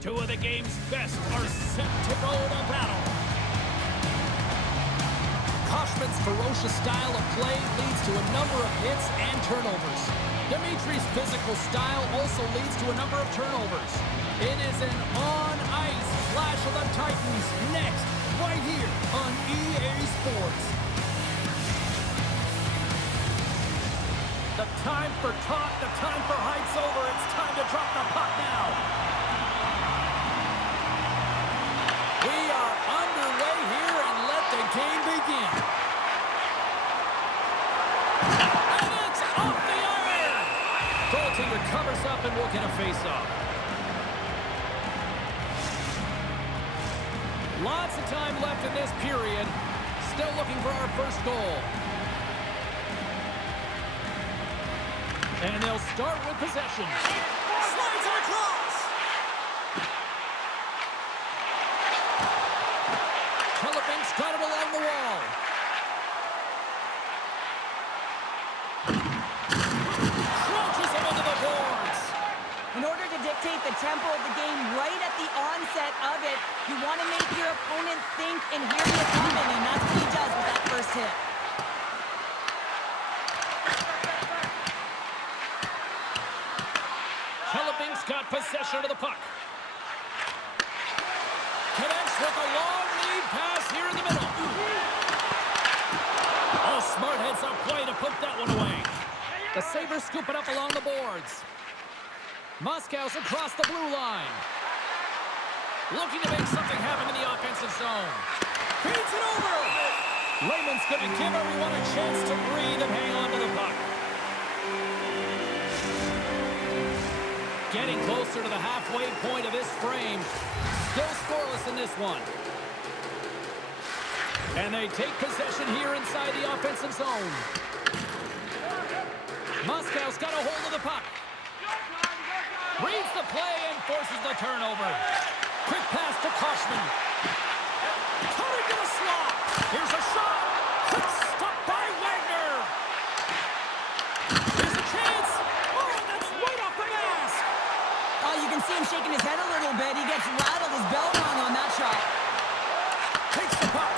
Two of the game's best are set to go to battle. Koshman's ferocious style of play leads to a number of hits and turnovers. Dimitri's physical style also leads to a number of turnovers. It is an on-ice flash of the Titans next, right here on EA Sports. The time for talk, the time for hype's over. It's time to drop the puck now. We are underway here, and let the game begin. And it's off the iron. Goaltender covers up, and we'll get a face-off. Lots of time left in this period. Still looking for our first goal. And they'll start with possession. Slides it across. Telebink's got it along the wall. Crunches him into the boards. In order to dictate the tempo of the game right at the onset of it, you want to make your opponent think and hear you coming, and that's what he does with that first hit. Telebink's got possession of the puck. Connects with a long lead pass here in the middle. Oh, smart heads-up play to put that one away. The Sabres scoop it up along the boards. Moscow's across the blue line. Looking to make something happen in the offensive zone. Feeds it over. Lehman's going to give everyone a chance to breathe and hang on to the puck. Getting closer to the halfway point of this frame. Still scoreless in this one. And they take possession here inside the offensive zone. Moscow's got a hold of the puck. Reads the play and forces the turnover. Quick pass to Koshman. Coming to the slot. Here's a shot. Quick stop by Wagner. Here's a chance. Oh, and that's right off the mask. Oh, you can see him shaking his head a little bit. He gets rattled, his bell rung on that shot. Takes the puck.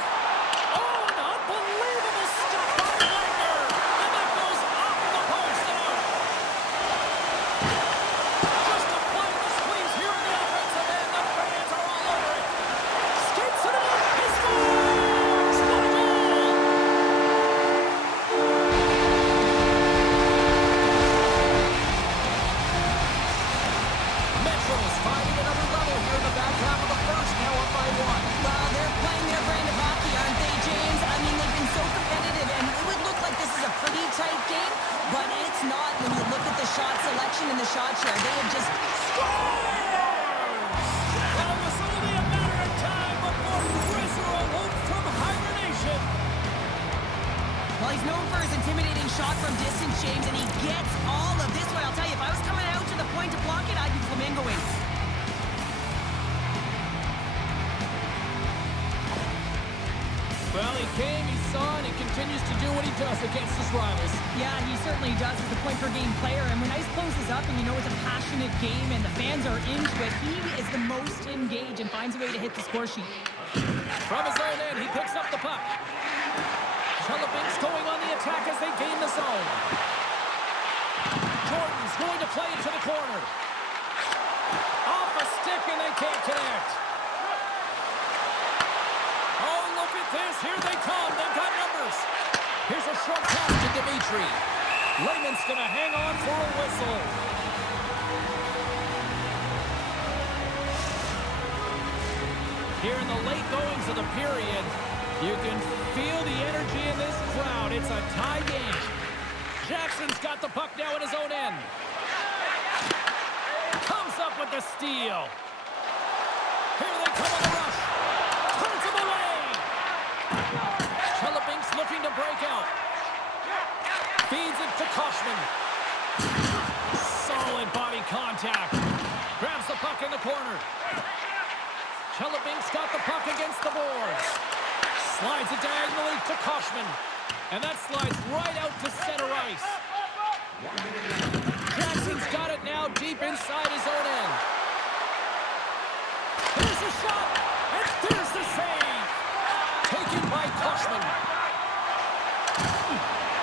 Oh, an unbelievable stop by Wagner. And that goes off the post and out. Just applying the squeeze here in the offensive end. The fans are all over it. Skates it up. He scores! What a goal! Metro's fighting another level here in the back half of the first, now up by one. Well, they're playing their brand of hockey, aren't they, James? I mean, they've been so competitive, and it would look like this is a pretty tight game, but it's not when you look at the shot selection and the shot share. They have just... Well, it was only a matter of time before Chris awoke from hibernation. Well, he's known for his intimidating shot from distance, James, and he gets all of this one. I'll tell you, if I was coming out to the point to block it, I'd be flamingoing. Well, he came, he saw, and he continues to do what he does against his rivals. Yeah, he certainly does as a point-per-game player, and when ice closes up and you know it's a passionate game and the fans are into it, he is the most engaged and finds a way to hit the score sheet. From his own end, he picks up the puck. Telebink's going on the attack as they gain the zone. Jordan's going to play it to the corner. Off a stick, and they can't connect. Oh, look at this. Here they come. They've got numbers. Here's a short pass to Dimitri. Lehman's going to hang on for a whistle. Here in the late goings of the period, you can feel the energy in this crowd. It's a tie game. Jackson's got the puck now in his own end. Comes up with the steal. Here they come on the rush. Turns him away. Telebink's looking to break out. Feeds it to Koshman. Solid body contact. Grabs the puck in the corner. Telebink's got the puck against the boards. Slides it diagonally to Koshman. And that slides right out to center ice. Jackson's got it now deep inside his own end. Here's a shot, and there's the save. Taken by Koshman.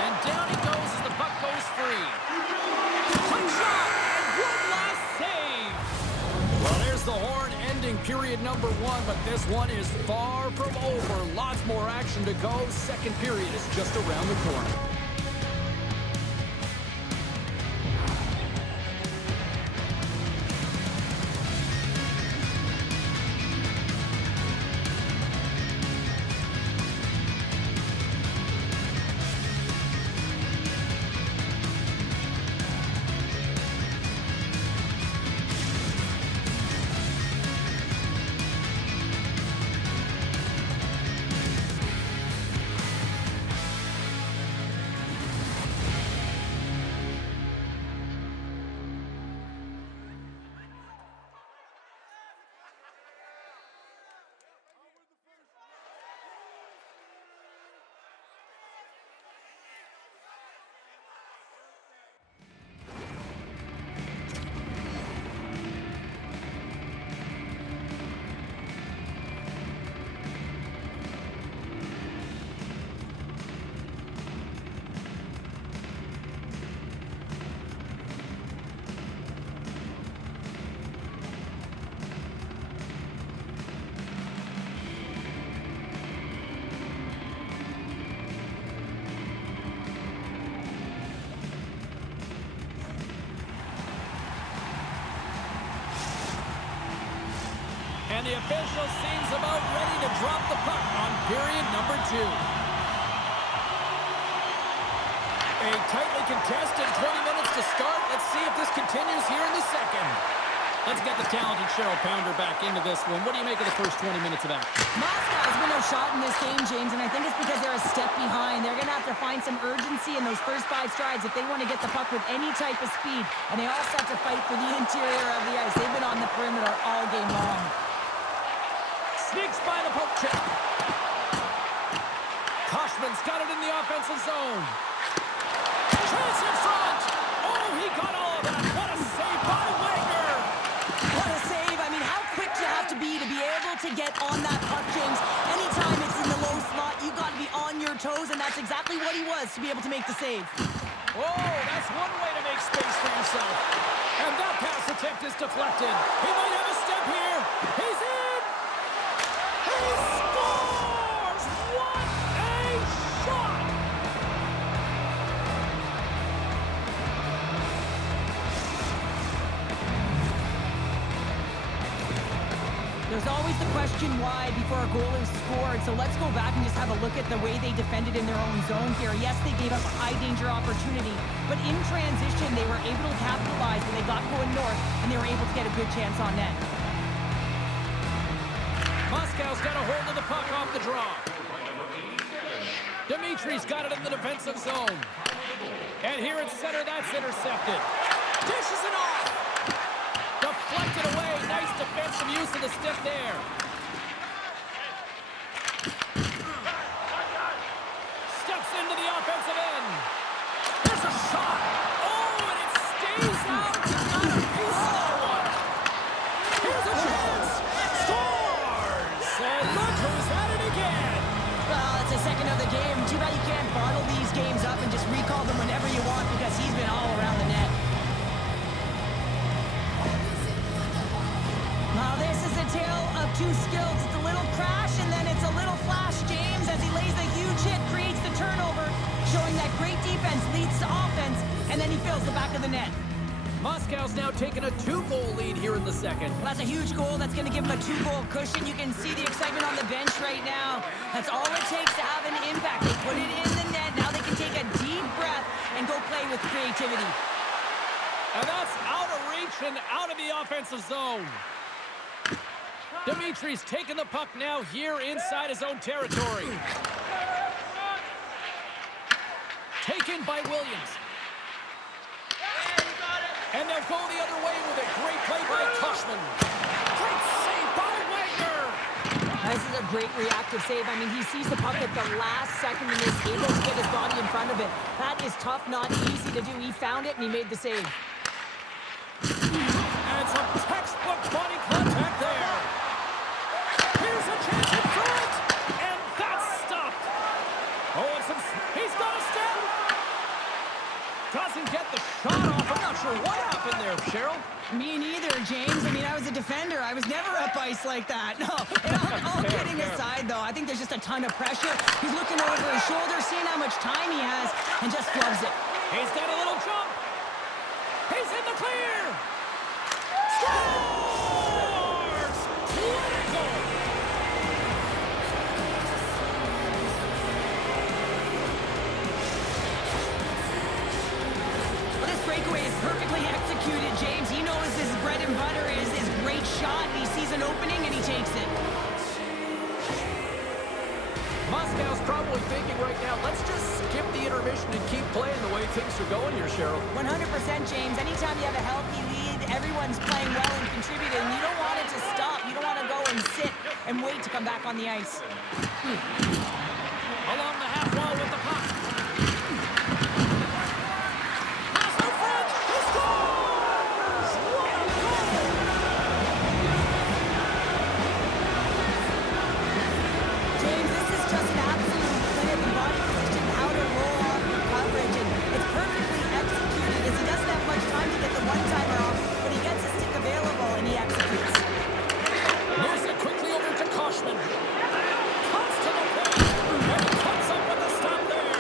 And down he goes as the puck goes free. Quick shot, and one last save. Well, there's the horn ending period number 1, but this one is far from over. Lots more action to go. Second period is just around the corner. And the official seems about ready to drop the puck on period number 2. A tightly contested 20 minutes to start. Let's see if this continues here in the second. Let's get the talented Cheryl Pounder back into this one. What do you make of the first 20 minutes of action? Moscow's been no shot in this game, James, and I think it's because they're a step behind. They're going to have to find some urgency in those first 5 strides if they want to get the puck with any type of speed. And they also have to fight for the interior of the ice. They've been on the perimeter all game long. Sneaks by the poke check. Koshman's got it in the offensive zone. Chance in front. Oh, he got all of that. What a save by Wagner. What a save. I mean, how quick you have to be able to get on that puck, James. Anytime it's in the low slot, you got to be on your toes, and that's exactly what he was to be able to make the save. Oh, that's one way to make space for yourself. And that pass attempt is deflected. He might have a step here. He's in. He scores! What a shot! There's always the question why before a goal is scored, so let's go back and just have a look at the way they defended in their own zone here. Yes, they gave up a high-danger opportunity, but in transition, they were able to capitalize when they got going north, and they were able to get a good chance on net. Moscow's got a hold of the puck off the draw. Dimitri's got it in the defensive zone. And here at center, that's intercepted. Dishes it off. Deflected away. Nice defensive use of the stick there. Steps into the offensive end. There's a shot. Oh, and it stays out. Not a piece of that one. Here's a chance. And look who's at it again! Well, it's the second of the game. Too bad you can't bottle these games up and just recall them whenever you want because he's been all around the net. Now this is a tale of two skills. It's a little crash and then it's a little flash, James, as he lays the huge hit, creates the turnover, showing that great defense leads to offense, and then he fills the back of the net. Moscow's now taking a 2-goal lead here in the second. Well, that's a huge goal. That's going to give him a 2-goal cushion. You can see the excitement on the bench right now. That's all it takes to have an impact. They put it in the net. Now they can take a deep breath and go play with creativity. And that's out of reach and out of the offensive zone. Dimitri's taking the puck now here inside his own territory. Taken by Williams. And they'll go the other way with a great play by Koshman. Great save by Wagner. This is a great reactive save. I mean, he sees the puck at the last second and is able to get his body in front of it. That is tough, not easy to do. He found it and he made the save. And some textbook body contact there. Doesn't get the shot off. I'm not sure what happened there, Cheryl. Me neither, James. I mean, I was a defender. I was never up ice like that. No, and all kidding aside, though, I think there's just a ton of pressure. He's looking over his shoulder, seeing how much time he has, and just flubs it. He's got a little jump. He's in the clear. Scores! What a goal! Well, this breakaway is perfectly executed, James. He knows his bread and butter is his great shot. He sees an opening, and he takes it. Moscow's probably thinking right now, let's just skip the intermission and keep playing the way things are going here, Cheryl. 100%, James. Anytime you have a healthy lead, everyone's playing well and contributing. You don't want it to stop. You don't want to go and sit and wait to come back on the ice. Along the half wall with the puck. Pass in front. He scores! What a goal! James, this is just an absolute play of the body position, how to roll off your coverage, and it's perfectly executed as he doesn't have much time to get the one-timer off, but he gets his stick available and he executes. Moves it quickly over to Koshman. Cuts to the point. And he cuts up with the stop there.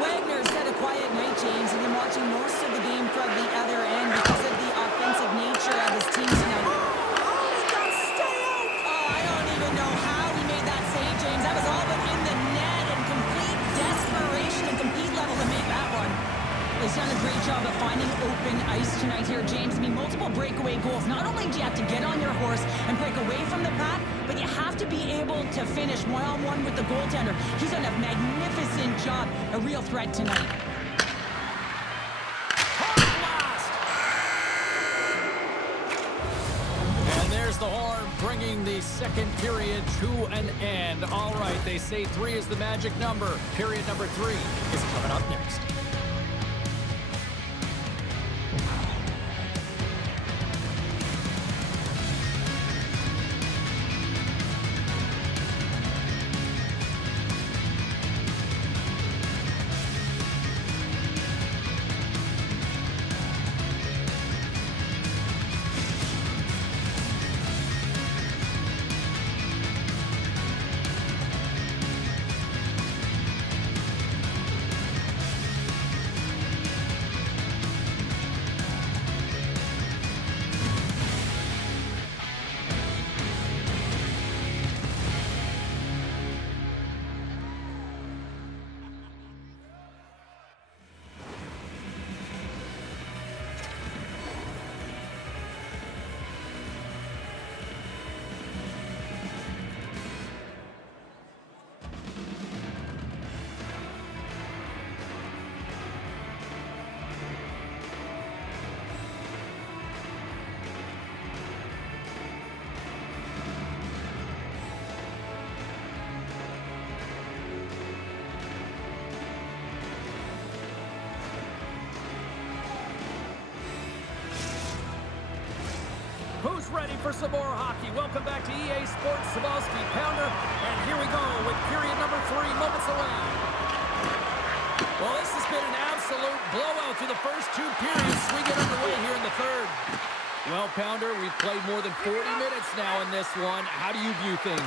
Wagner's had a quiet night, James, and been watching most of the game from the other end because of the offensive nature of his team tonight. I don't even know how he made that save, James. That was all but in the net and complete desperation and compete level to make that one. He's done a great job of finding open ice tonight here, James. I mean, multiple breakaway goals. Not only do you have to get on your horse and break away from the pack, but you have to be able to finish one-on-one with the goaltender. He's done a magnificent job, a real threat tonight. Hard blast. And there's the horn, bringing the second period to an end. All right, they say 3 is the magic number. Period number 3 is coming up next. Who's ready for some more hockey? Welcome back to EA Sports Sabalski Pounder. And here we go with period number 3, moments away. Well, this has been an absolute blowout through the first 2 periods. We get underway here in the third. Well, Pounder, we've played more than 40 minutes now in this one. How do you view things?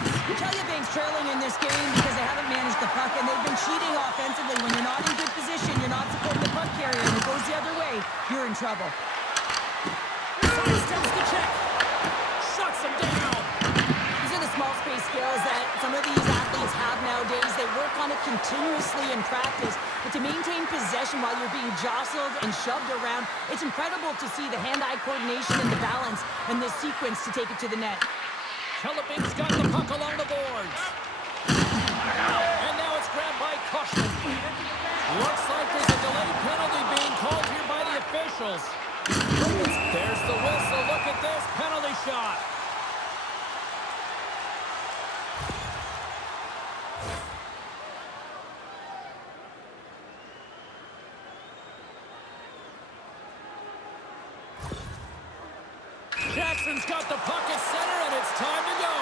Bank's trailing in this game because they haven't managed the puck, and they've been cheating offensively. When you're not in good position, you're not supporting the puck carrier, and it goes the other way, you're in trouble. Sidesteps the check. Shuts him down. These are the small space skills that some of these athletes have nowadays. They work on it continuously in practice, but to maintain possession while you're being jostled and shoved around, it's incredible to see the hand-eye coordination and the balance in this sequence to take it to the net. Chelopin's got the puck along the boards. And now it's grabbed by Koshman. Looks like there's a delayed penalty being called here by the officials. There's the whistle. Look at this penalty shot. Jackson's got the puck at center, and it's time to go.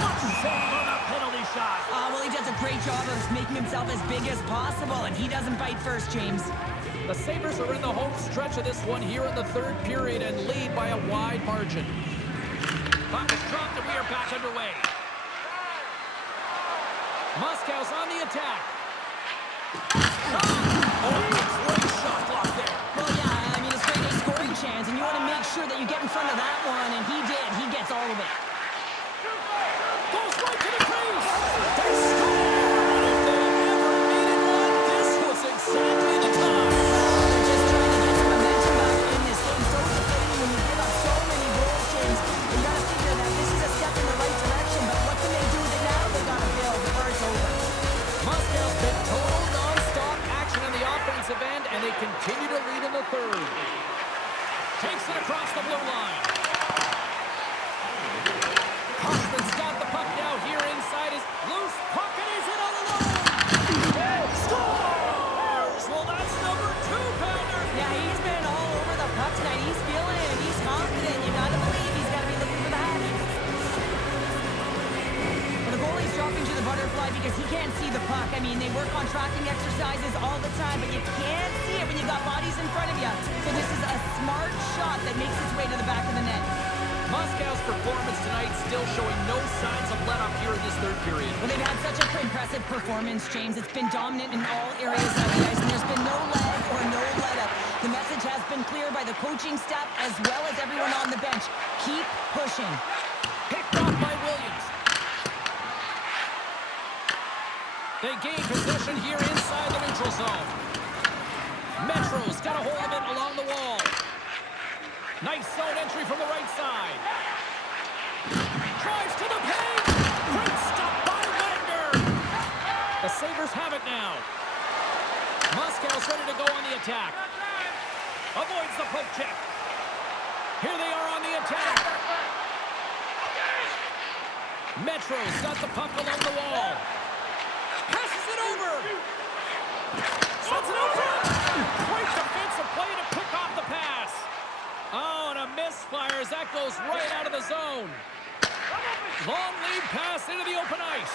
What save on the penalty shot? Well, he does a great job of making himself as big as possible, and he doesn't bite first, James. The Sabres are in the home stretch of this one here in the third period and lead by a wide margin. Puck is dropped and we are back underway. Moscow's on the attack. Oh, great shot block there. Well, yeah, I mean, it's great a scoring chance, and you want to make sure that you get in front of that one, and he did. He gets all of it. Goes right to the crease. They score! And if they ever needed one, this was exactly the time. They're just trying to get some momentum back in this game. So deflating when you give up so many goals, James. You got to figure that this is a step in the right direction, but what can they do with it now? They got to build before it's over. Moscow's been total non-stop action on the offensive end, and they continue to lead in the third. Takes it across the blue line. Hoffman's got the puck now here inside his loose puck, and he's in all alone. Scores! Well, that's number 2-pounder. Yeah, he's been all over the puck tonight. He's feeling it. He's confident. You got to believe he's got to be looking for the hat. Well, the goalie's dropping to the butterfly because he can't see the puck. I mean, they work on tracking exercises all the time, but you can't see it when you got bodies in front of you. So this is a smart shot that makes its way to the back of the net. Moscow's performance tonight still showing no signs of let-up here in this third period. Well, they've had such an impressive performance, James. It's been dominant in all areas of the ice, and there's been no lag or no let-up. The message has been clear by the coaching staff as well as everyone on the bench. Keep pushing. Picked off by Williams. They gain possession here inside the neutral zone. Metro's got a hold of it along the wall. Nice zone entry from the right side. Drives to the paint. Great stop by Wagner. The Sabres have it now. Moscow's ready to go on the attack. Avoids the poke check. Here they are on the attack. Metro's got the puck along the wall. Passes it over. Sends it over. Great defensive play to pick off the pass. Oh, and a misfire as that goes right out of the zone. Long lead pass into the open ice.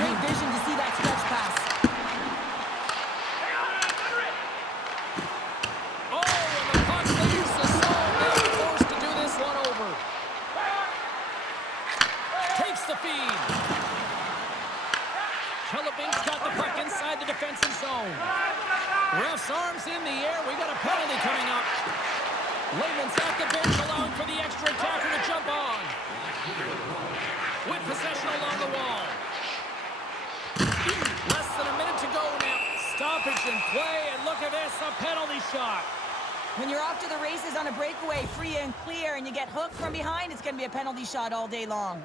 Great vision to see that stretch pass. Oh, and the puck leaves the zone. They're forced to do this one over. Takes the feed. Kellebink's got the puck inside the defensive zone. Ref's arms in the air. We got a penalty coming up. Lehman's at the bench, allowing for the extra attacker to jump on. With possession along the wall. Less than a minute to go now. Stoppage in play, and look at this, a penalty shot. When you're off to the races on a breakaway, free and clear, and you get hooked from behind, it's going to be a penalty shot all day long.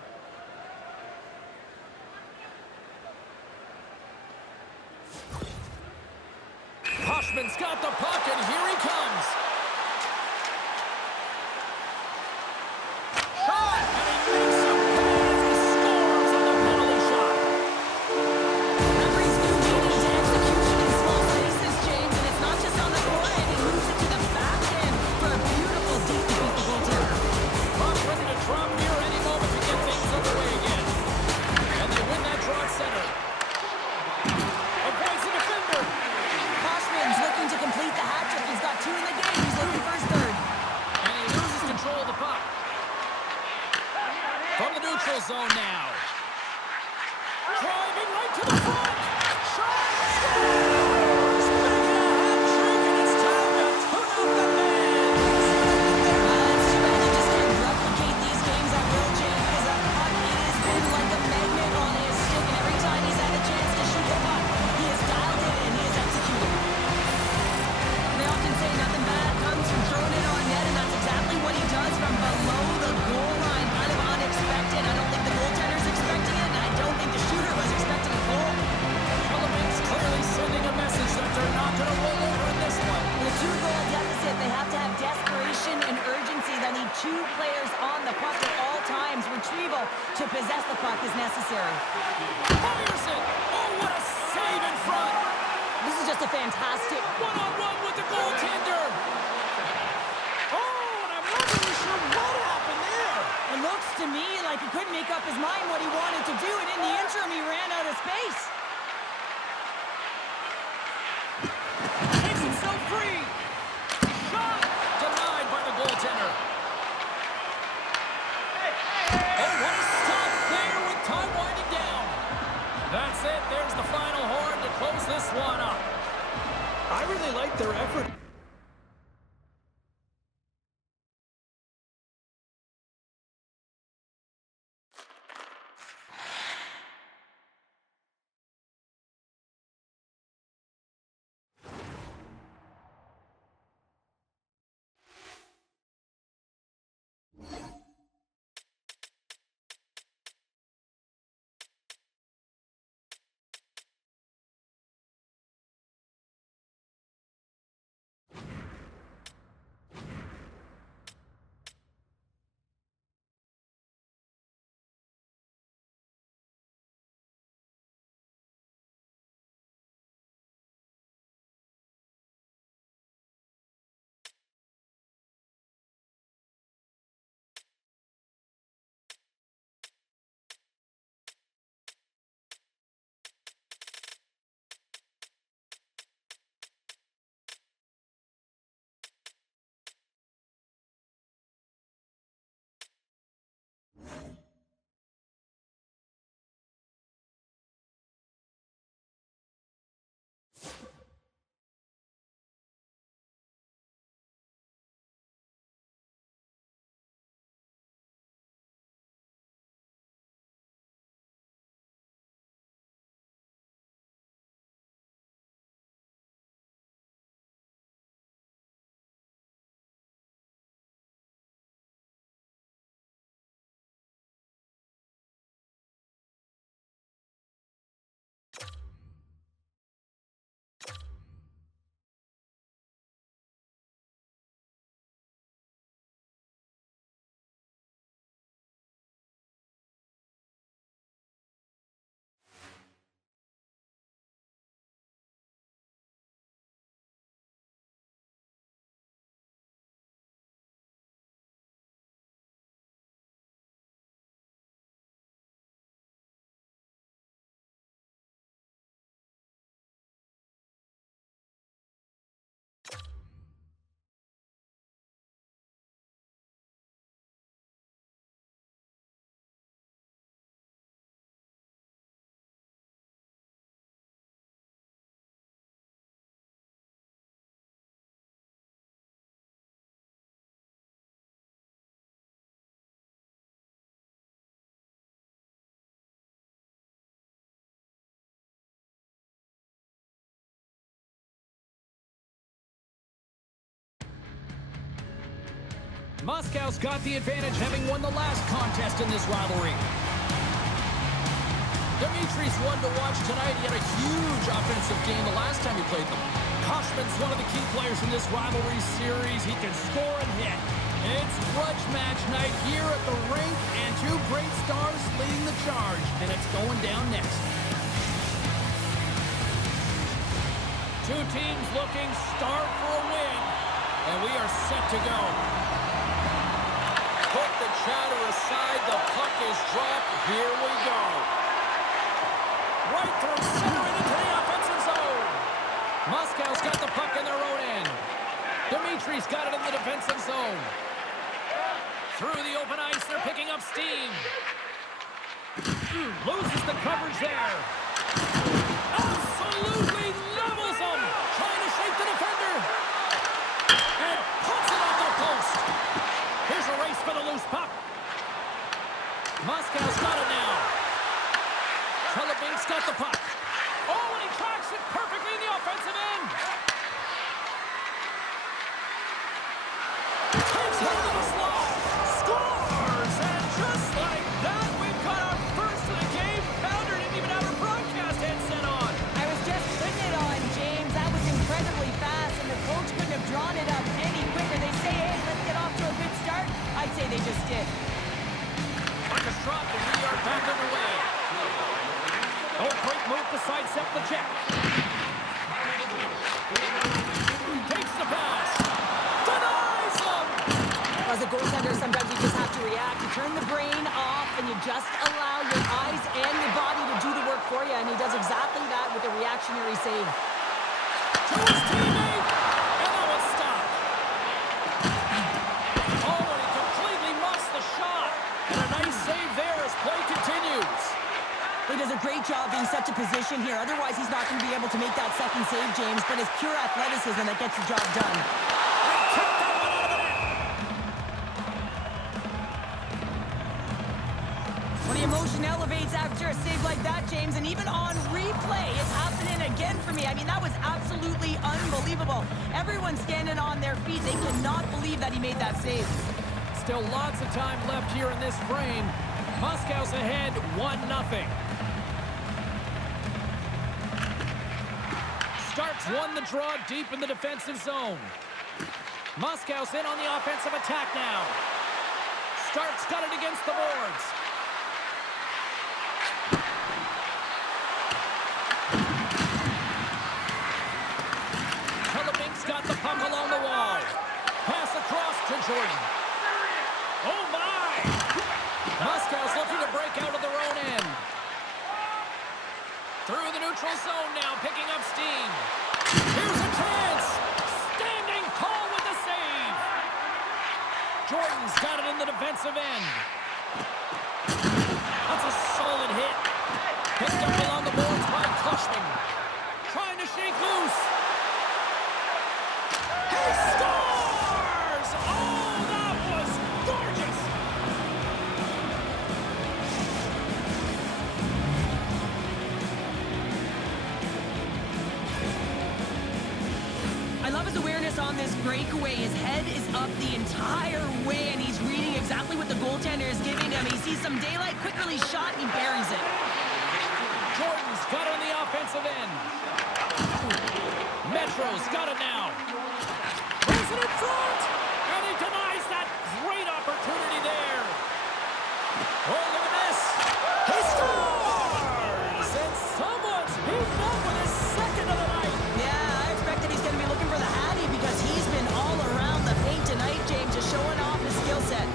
Hoffman's got the puck, and here he comes. Shot, and he makes a play as he scores on the penalty shot. Referees do meaning to execution in small spaces, James, and it's not just on the forehand, he moves it to the back end for a beautiful deep to beat the goaltender. Puck ready to drop here any moment to get things underway again. And they win that draw at center. Avoids the defender. Hoffman's looking to complete the hat trick. He's got 2 in the game. He's looking for his third. And he loses control of the puck. From the neutral zone now. Driving right to the front. Shot. Scores. Making a hat trick, and it's time to turn up the man. It's too bad you just can't replicate these games at will, James, because that puck has been like a magnet on his stick, and every time he's had a chance to shoot the puck, he has dialed it and he has executed. They often say nothing bad comes from throwing it on net, and that's exactly what he does from below the goal line. Kind of unexpected. I don't think the goaltender's expecting it, and I don't think the shooter was expecting a goal. Kellebink's clearly sending a message that they're not going to roll over in this one. In a 2-goal deficit, they have to have desperation and urgency. They'll need 2 players on the puck at all times. Retrieval to possess the puck is necessary. Fires it. Oh, what a save in front. This is just a fantastic... One-on-one with the goaltender. Oh, and I'm not really sure what happened there. It looks to me like he couldn't make up his mind what he wanted to do, and in the interim, he ran out of space. has the final horn to close this one up. I really like their effort. Moscow's got the advantage, having won the last contest in this rivalry. Dimitri's one to watch tonight. He had a huge offensive game the last time he played them. Koshman's one of the key players in this rivalry series. He can score and hit. It's grudge match night here at the rink, and two great stars leading the charge, and it's going down next. Two teams looking starved for a win, and we are set to go. Put the chatter aside, the puck is dropped. Here we go. Right through center and into the offensive zone. Moscow's got the puck in their own end. Dimitri's got it in the defensive zone. Through the open ice, they're picking up steam. Loses the coverage there. Absolutely levels them. Trying to shake the defender. And puts it off the post. Here's a race for the loose puck. Moscow's got it now. Chalabink's got the puck. Oh, and he tracks it perfectly in the offensive end. Takes hold of the slot. Scores! And just like that, we've got our first of the game. Pounder didn't even have her broadcast headset on. I was just putting it on, James. That was incredibly fast, and the coach couldn't have drawn it up any quicker. They say, hey, let's get off to a good start. I'd say they just did. Puck is dropped, and we are back underway. Oh, great move to sidestep the check. Takes the pass. Denies him. As a goaltender, sometimes you just have to react. You turn the brain off, and you just allow your eyes and your body to do the work for you, and he does exactly that with a reactionary save. To his teammate, and that was stopped. Oh, and he completely muffs the shot. And a nice save there as play continues. They does a great job being such a position here. Otherwise, he's not going to be able to make that second save, James, but it's pure athleticism that gets the job done. When the emotion elevates after a save like that, James, and even on replay, it's happening again for me. I mean, that was absolutely unbelievable. Everyone's standing on their feet. They cannot believe that he made that save. Still lots of time left here in this frame. Moscow's ahead 1-0. Starks won the draw deep in the defensive zone. Moscow's in on the offensive attack now. Starks got it against the boards. Minsk got the puck along the wall. Pass across to Jordan. Oh my! Moscow's looking to break out of their own end. Through the neutral zone now, picking up steam. Here's a chance! Standing tall with the save! Jordan's got it in the defensive end. That's a solid hit. Picked up along the boards by Kushman. Trying to shake loose. He scores! Oh, that was gorgeous! I love his awareness on this breakaway. His head is up the entire way, and he's reading exactly what the goaltender is giving him. He sees some daylight, quick release shot, and he buries it. Jordan's got it on the offensive end. Metro's got it now. Brings it in front, and he denies that great opportunity there. Oh, look at this. He scores! And someone's heating up with his second of the night. Yeah, I expected he's going to be looking for the Hattie because he's been all around the paint tonight, James, just showing off his skill set.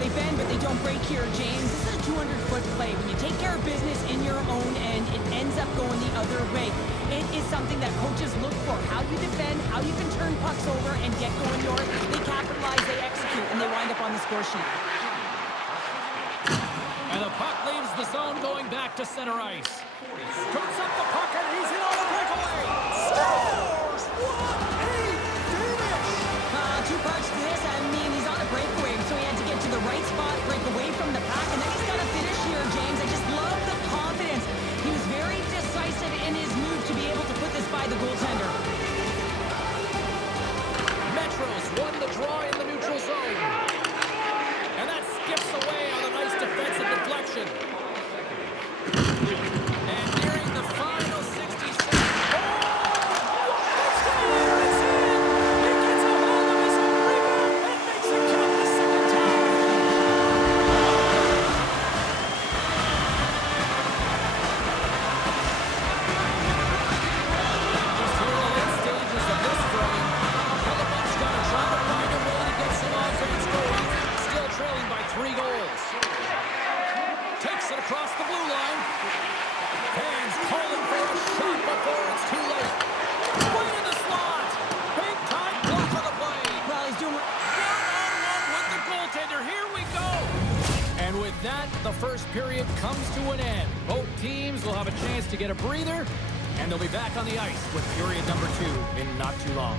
They bend, but they don't break here, James. This is a 200-foot play. When you take care of business in your own end, it ends up going the other way. It is something that coaches look for. How you defend, how you can turn pucks over and get going yours. They capitalize, they execute, and they wind up on the score sheet. And the puck leaves the zone going back to center ice. Puts up the puck and he's in on the breakaway. Scores! What a finish! Two parts to this. I mean, he's on a breakaway, so he had to get to the right spot, break away from the pack, and then he's got to finish here, James. I just love the confidence. He was very decisive in his move to be able to put this by the goaltender. Metros won the draw in the neutral zone. And that skips away on a nice defensive deflection. And nearing the final 60 seconds. The first period comes to an end. Both teams will have a chance to get a breather, and they'll be back on the ice with period number 2 in not too long.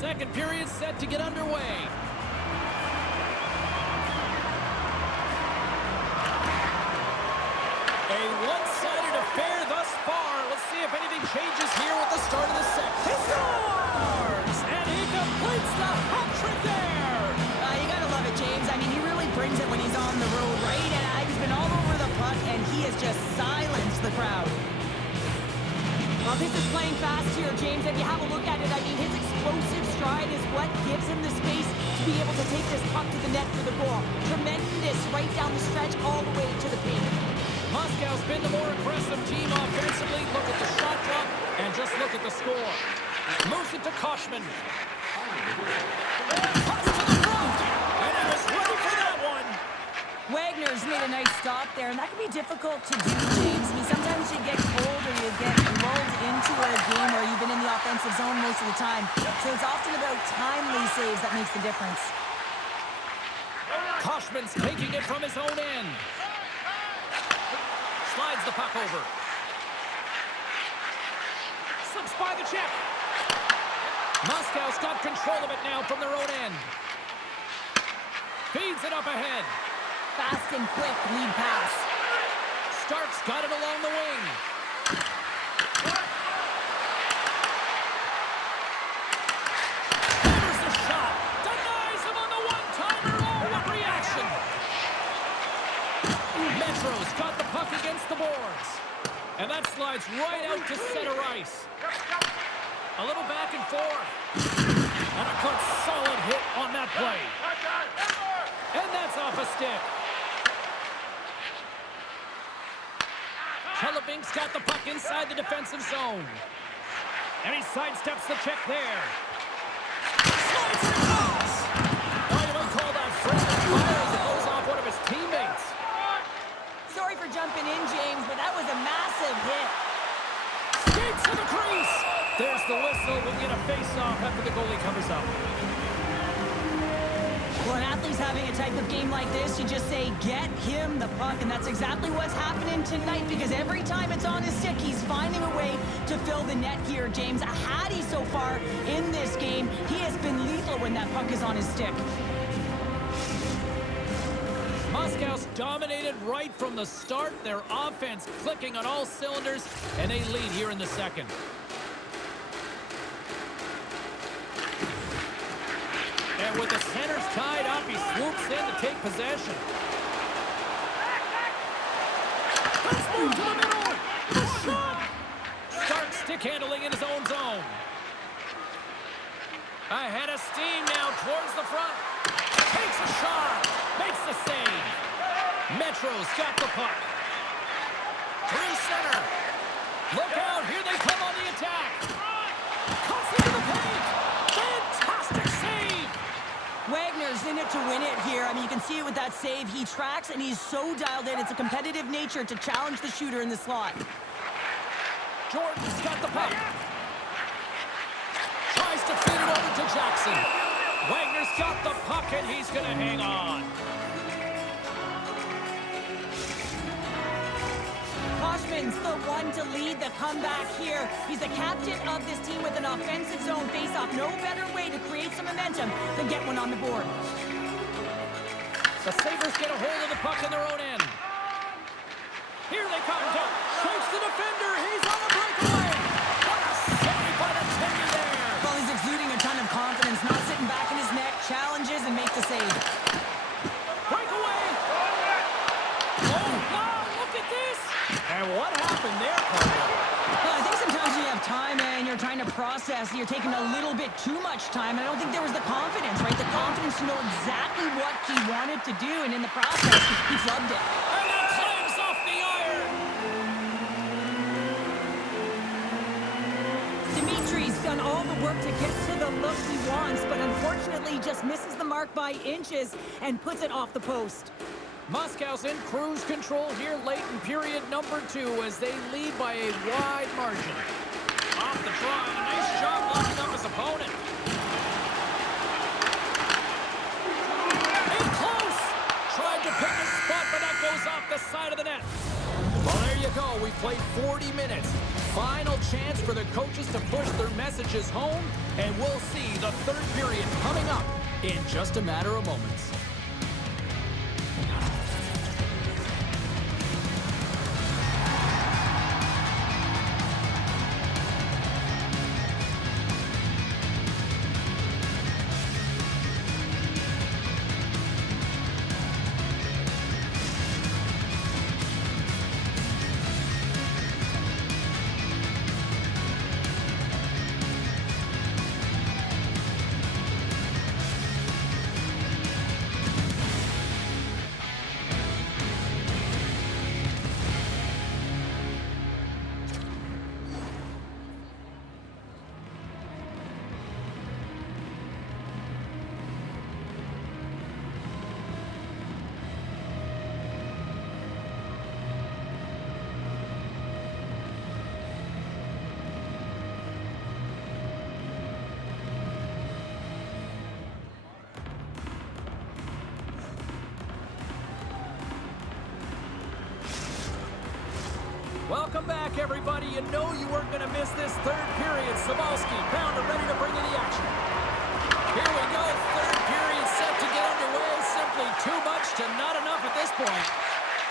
Second period set to get underway. if anything changes here with the start of the second. He scores! And he completes the hat trick there! You gotta love it, James. I mean, he really brings it when he's on the road, right? And he's been all over the puck, and he has just silenced the crowd. Well, this is playing fast here, James. If you have a look at it, I mean, his explosive stride is what gives him the space to be able to take this puck to the net for the goal. Tremendous right down the stretch all the way to the paint. Moscow's been the more aggressive team offensively. Look at the shot drop, and just look at the score. Moves it to Koshman. Pass to the front, and he was ready for that one. Wagner's made a nice stop there, and that can be difficult to do, James. I mean, sometimes you get cold or you get lulled into a game where you've been in the offensive zone most of the time. So it's often about timely saves that makes the difference. Koshman's taking it from his own end. Slides the puck over. Slips by the check. Moscow's got control of it now from their own end. Feeds it up ahead. Fast and quick lead pass. Stark's got it along the wing. Hammers the shot. Denies him on the one-timer. Oh, what reaction. Metro's got the puck against the boards. And that slides right out to center ice. A little back and forth. And a good solid hit on that play. And that's off a stick. Hellebing's got the puck inside the defensive zone. And he sidesteps the check there. Slides it across. Oh, you might call that friendly fire as it goes off one of his teammates. Sorry for jumping in, James, but that was a massive hit. Skates to the crease. There's the whistle. We'll get a face-off after the goalie covers up. Well, an athlete's having a type of game like this, you just say, get him the puck, and that's exactly what's happening tonight, because every time it's on his stick, he's finding a way to fill the net here, James. A Hattie so far in this game. He has been lethal when that puck is on his stick. Moscow's dominated right from the start. Their offense clicking on all cylinders, and they lead here in the second. And with the centers tied up, he swoops in to take possession. Let's move to the middle. The shot. Stark stick handling in his own zone. Ahead of steam now towards the front. Takes a shot. Makes the save. Metro's got the puck. Through center. Look out. Here they come on the attack. Cuts into the paint. Fantastic save. Wagner's in it to win it here. I mean, you can see it with that save. He tracks, and he's so dialed in. It's a competitive nature to challenge the shooter in the slot. Jordan's got the puck. Tries to feed it over to Jackson. Wagner's got the puck, and he's going to hang on. Koshman's the one to lead the comeback here. He's the captain of this team with an offensive zone faceoff. No better way to create some momentum than get one on the board. The Sabres get a hold of the puck in their own end. Here they come. Shakes the defender. He's on a breakaway. What a save by the tenure there. Well, he's exuding a ton of confidence, not sitting back in his net, challenges and makes the save. Breakaway. Oh, wow, look at this. And what happened there, Carter? Well, I think sometimes when you have time and you're trying to process, you're taking a little bit too much time. I don't think there was the confidence, right? The confidence to know exactly what he wanted to do, and in the process, he flubbed it. And that climbs off the iron. Dimitri's done all the work to get to the look he wants, but unfortunately just misses the mark by inches and puts it off the post. Moscow's in cruise control here late in period number 2 as they lead by a wide margin. Off the try, a nice job locking up his opponent. In close! Tried to pick a spot, but that goes off the side of the net. Well, there you go. We played 40 minutes. Final chance for the coaches to push their messages home, and we'll see the third period coming up in just a matter of moments. Welcome back, everybody. You know you weren't going to miss this third period. Sabalski, Pounder, ready to bring in the action. Here we go. Third period set to get underway. Simply too much to not enough at this point.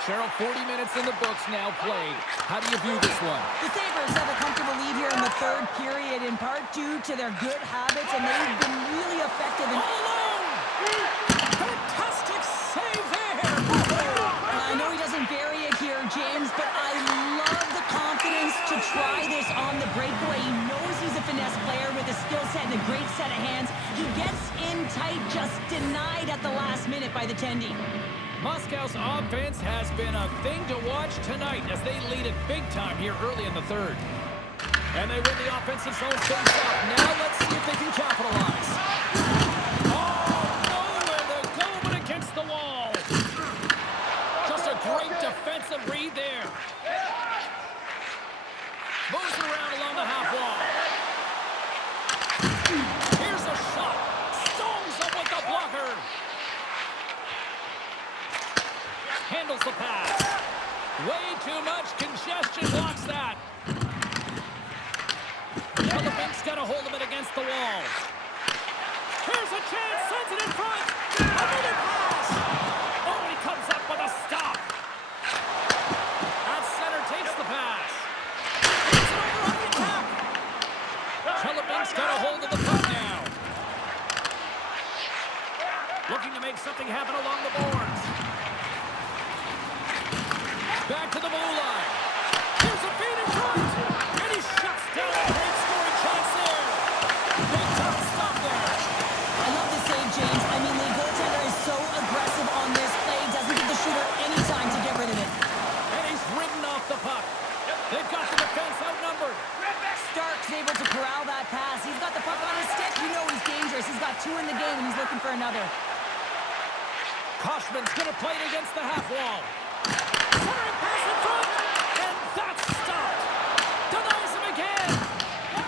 Cheryl, 40 minutes in the books now played. How do you view this one? The Sabres have a comfortable lead here in the third period, in part due to their good habits, and they've been really effective in... All alone! Fantastic save there! I know he doesn't bury it here, James, but I love the confidence to try this on the breakaway. He knows he's a finesse player with a skill set and a great set of hands. He gets in tight, just denied at the last minute by the Tendy. Moscow's offense has been a thing to watch tonight as they lead it big time here early in the third. And they win the offensive zone face-off. Now let's see if they can capitalize. Oh, nowhere to go but against the wall. Just a great defensive read there. Moves it around along the half wall. Here's a shot. Stones up with the blocker. Handles the pass. Way too much congestion blocks that. Telepink's got a hold of it against the wall. Here's a chance, sends it in front. Another pass. Oh, he comes up with a stop. At center takes the pass. It's over on the attack. Telepink's got a hold of the puck now. Looking to make something happen along the boards. Back to the blue line. Here's a feed in front. And he shuts down a great scoring chance there. Big time stop there. I love the save, James. I mean, the goaltender is so aggressive on this play. Doesn't give the shooter any time to get rid of it. And he's ridden off the puck. They've got the defense outnumbered. Stark's able to corral that pass. He's got the puck on his stick. You know he's dangerous. He's got 2 in the game, and he's looking for another. Koshman's going to play it against the half wall. Centering pass in front, and that's stopped. Denies him again.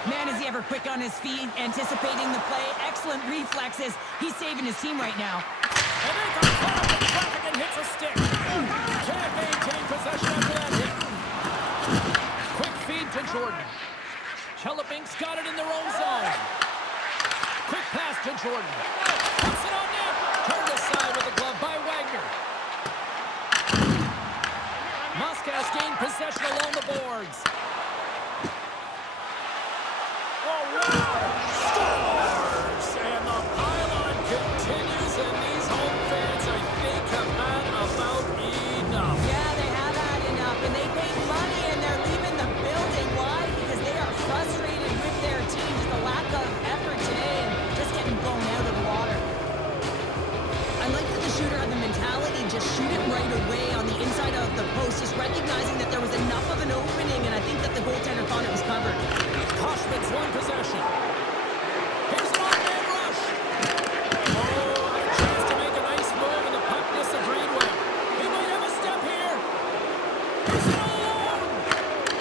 Man, is he ever quick on his feet, anticipating the play. Excellent reflexes. He's saving his team right now. And they got caught up in traffic and hits a stick. Can't maintain possession after that hit. Quick feed to Jordan. Chelabink's got it in their own zone. Quick pass to Jordan. Puts it on net. Turned aside with the glove by Wagner. Moscow's gained possession along the boards. Oh, wow! Scores! And the pylon continues, and these home fans, I think, have had about enough. Yeah, they have had enough, and they paid money, and they're leaving the building. Why? Because they are frustrated with their team. Just a lack of effort today and just getting blown out of the water. I like that the shooter had the mentality, just shoot it right away on the inside of the post, just recognizing that there was enough of an opening, and I think that the goaltender thought it was covered. Koshman's won possession. Here's an on-man rush. Oh, a chance to make a nice move, and the puck disagreed with. He might have a step here. He's in all alone.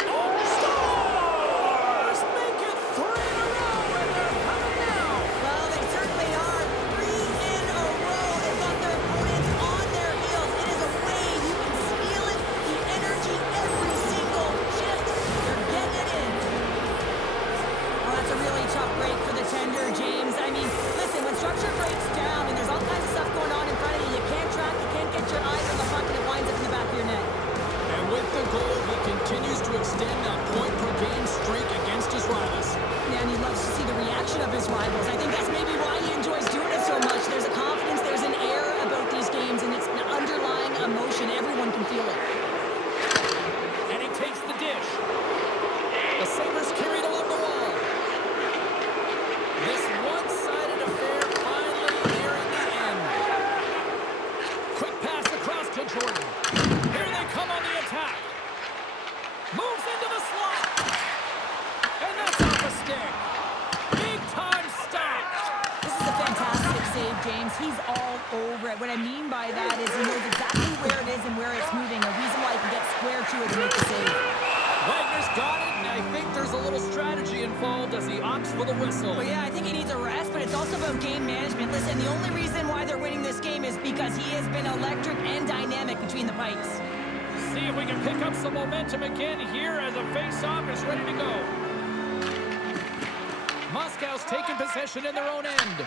Oh, scores! Make it 3 in a row, and they're coming now. Well, they certainly are. 3 in a row. They've got their opponents on their heels. It is a wave. You can feel it. The energy every single shift. They're getting it in. Well, that's a really tough break for the tender, James. I mean, listen, when structure breaks down and there's all kinds of stuff going on in front of you, you can't track, you can't get your eyes on the puck, and it winds up in the back of your net. And with the goal, he continues to extend that point-per-game streak against his rivals. Yeah, and he loves to see the reaction of his rivals. I think that's maybe why he enjoys doing it so much. There's a confidence, there's an air about these games, and it's an underlying emotion. Everyone can feel it. And he takes the dish. The Sabres carried along the wall. This one-sided affair finally nearing the end. Quick pass across to Jordan. Here they come on the attack. Moves into the slot. And that's off a stick. Big time stop. This is a fantastic save, James. He's all over it. What I mean by that is he knows exactly where it is and where it's moving. A reason why he can get square to it and make the save. Wagner's got it, and I think there's a little strategy involved as he opts for the whistle. Well, yeah, I think he needs a rest, but it's also about game management. Listen, the only reason why they're winning this game is because he has been electric and dynamic between the pipes. See if we can pick up some momentum again here as a face-off is ready to go. Moscow's taking possession in their own end.